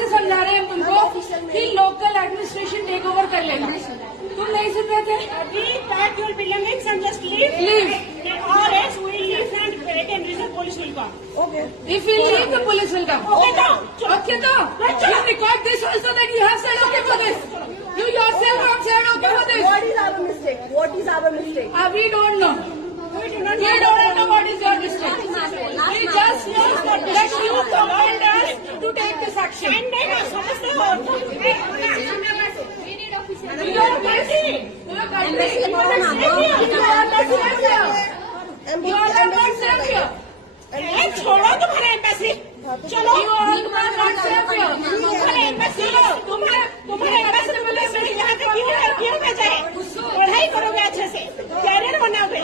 से समझा रहे हैं तुमको कि लोकल एडमिनिस्ट्रेशन टेक ओवर कर लेगा। तुम नहीं सुन रहे थे? Pack your belongings and just leave. Leave. Or else we will leave and written reason police will come. Okay. If we leave, the police will come. Okay, no. Okay, no. You record this also that you have said okay for this. You yourself have said okay for this. What is our mistake? What is our mistake? We don't know. We don't know what is your mistake. We just know that you compelled us to take this action. And then समझते हो? You are busy. You are busy. You are not safe here. You are not safe here. छोड़ो तुम्हारा embassy. चलो। You are not safe here. तुम्हारे embassy तुम्हारे embassy तुम्हें यहाँ पे क्यों भेजा है? पढ़ाई करोगे अच्छे से, कैरियर बनाओगे।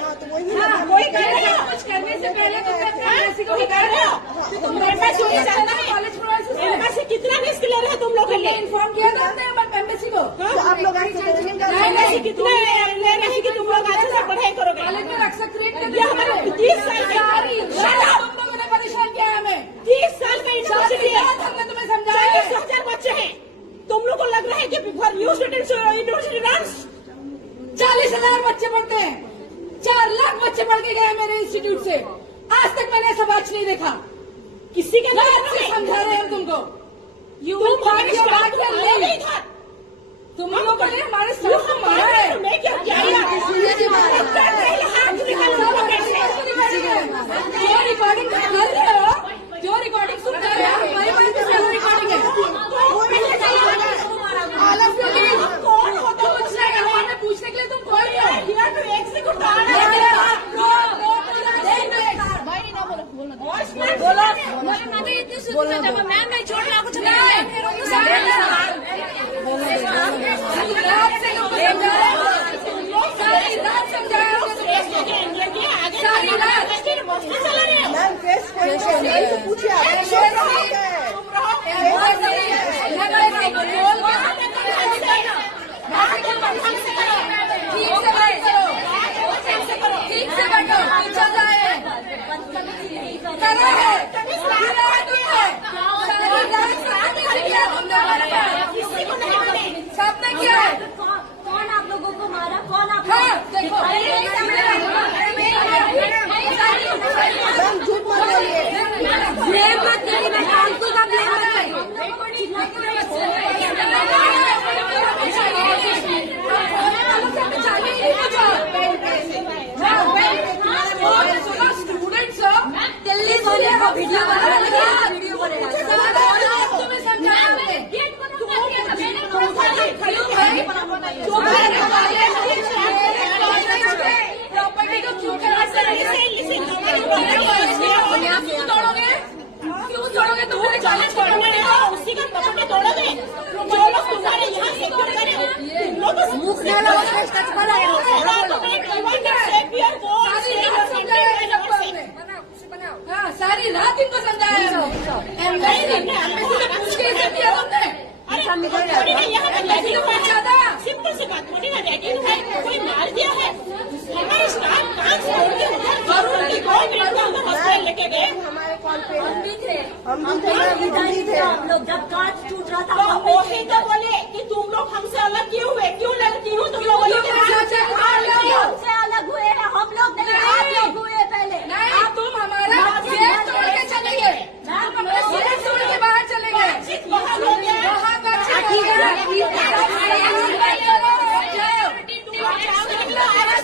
वही कर रहे हो। कुछ करने से पहले तो एम्बेसी को ही कर रहे हो। एम्बेसी को जानना है। एम्बेसी कितना रिस्क ले रहे हो तुम लोग के लिए? इन्फॉर्म किया था हमने एम्बेसी को। आप लोग एम्बेसी कितना ले रहे हैं कि तुम लोग अच्छे से पढ़ाई करोगे? कॉलेज में रक्षा क्रिएट कर ये हमारे 30 साल का तुम लोगों ने परेशान किया है हमें। 30 साल का यूनिवर्सिटी है। हमने तुम्हें समझाया 40,000 बच्चे हैं। तुम लोग को लग रहा है कि for new students university runs 40,000 बच्चे पढ़ते हैं। 4 लाख बच्चे पढ़ के गए मेरे इंस्टीट्यूट से। आज तक मैंने ऐसा बैच नहीं देखा। किसी के बात से समझा रहे हैं तुमको। तुम लोगों ने हमारे साथ मारा है। मैं क्या किया? क्यों रिकॉर्डिंग कर रहे हो? क्यों रिकॉर्डिंग सुन रहे हो? हमारे पास तो रिकॉर्डिंग है। कौन हो तुम? हमें पूछने के लिए तुम कौन हो? मैम नहीं छोड़ रहा कुछ मैम केस पूछिए ठीक से बैठो, चल रहा है करा है सबने किया है। कौन आप लोगों को मारा? कौन आप देखो मैम झूठ मत बोलिए। स्टूडेंट्स दिल्ली वीडियो तुम्हें समझाया प्रॉपर्टी को क्यों तोड़ोगे? क्यों तोड़ोगे? तुम्हारे कॉलेज तोड़ोगे उसी का प्रॉपर्टी तोड़ोगे। जो लोग तुम्हारे यहाँ से क्यों करे? हाँ, सारी रात इनको समझाया सिंपल सी बात थोड़ी ना रैगिंग है। कोई मार दिया है? हमारे स्टाफ काम छोड़ के हॉस्पिटल लेके गए। हमारे कॉल पे हम भी थे। हम थे हम लोग जब कांच टूट रहा था तो वही तो बोले कि तुम लोग हमसे अलग क्यों हुए? क्यों तुम लोग हमसे अलग हुए हैं। हम लोग नहीं, आप लोग हुए पहले। नहीं, तुम हमारा सेफ तोड़ के चले गए। तुम अपना सेफ तोड़ के बाहर चले गए।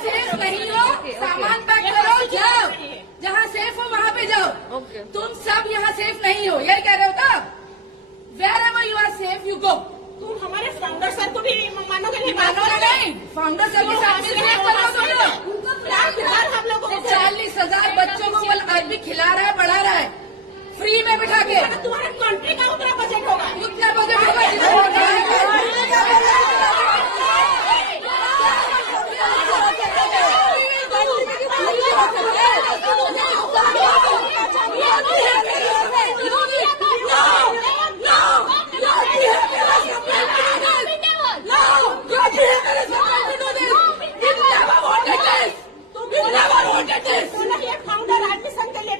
सेफ नहीं हो, सामान पैक करो, जाओ। जहाँ सेफ हो वहाँ पे जाओ। तुम सब यहाँ सेफ नहीं हो, यही कह रहे हो तब? Wherever you are safe, you go. तुम हमारे फाउंडर सर को भी मानोगे नहीं? मानोगे नहीं? फाउंडर सर के साथ हम लोग 40,000 बच्चों को वो आज भी खिला रहा है, पढ़ा रहा है, फ्री में बिठा के। तुम्हारे कंट्री का उतना बजट होगा। उतना बजट होगा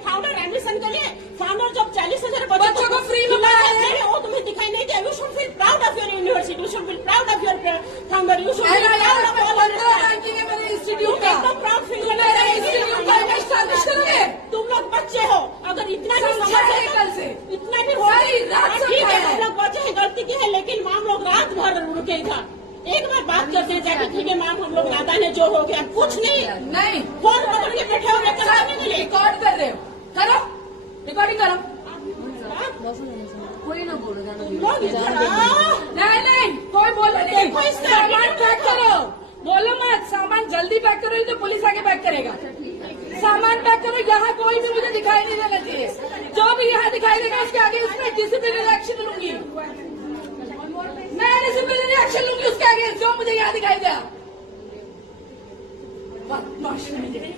फाउंडर एडमिशन के लिए फाउंडर जब 40,000 बच्चों को फ्री में नहीं फोन पकड़ के बैठे हो मैं करने के लिए रिकॉर्ड कर रहे हो, करो रिकॉर्डिंग करो। लोग इधर आओ। नहीं कोई बोल नहीं, देखो इसका सामान पैक करो, बोलो मत, सामान जल्दी पैक करो, नहीं तो पुलिस आके पैक करेगा। सामान पैक करो, यहाँ कोई भी मुझे दिखाई नहीं देना चाहिए, जो भी यहाँ दिखाई देगा उसके आगे उसमें डिसिप्लिनरी एक्शन लूंगी, मैं डिसिप्लिनरी एक्शन लूंगी उसके आगे जो मुझे यहाँ दिखाई दिया।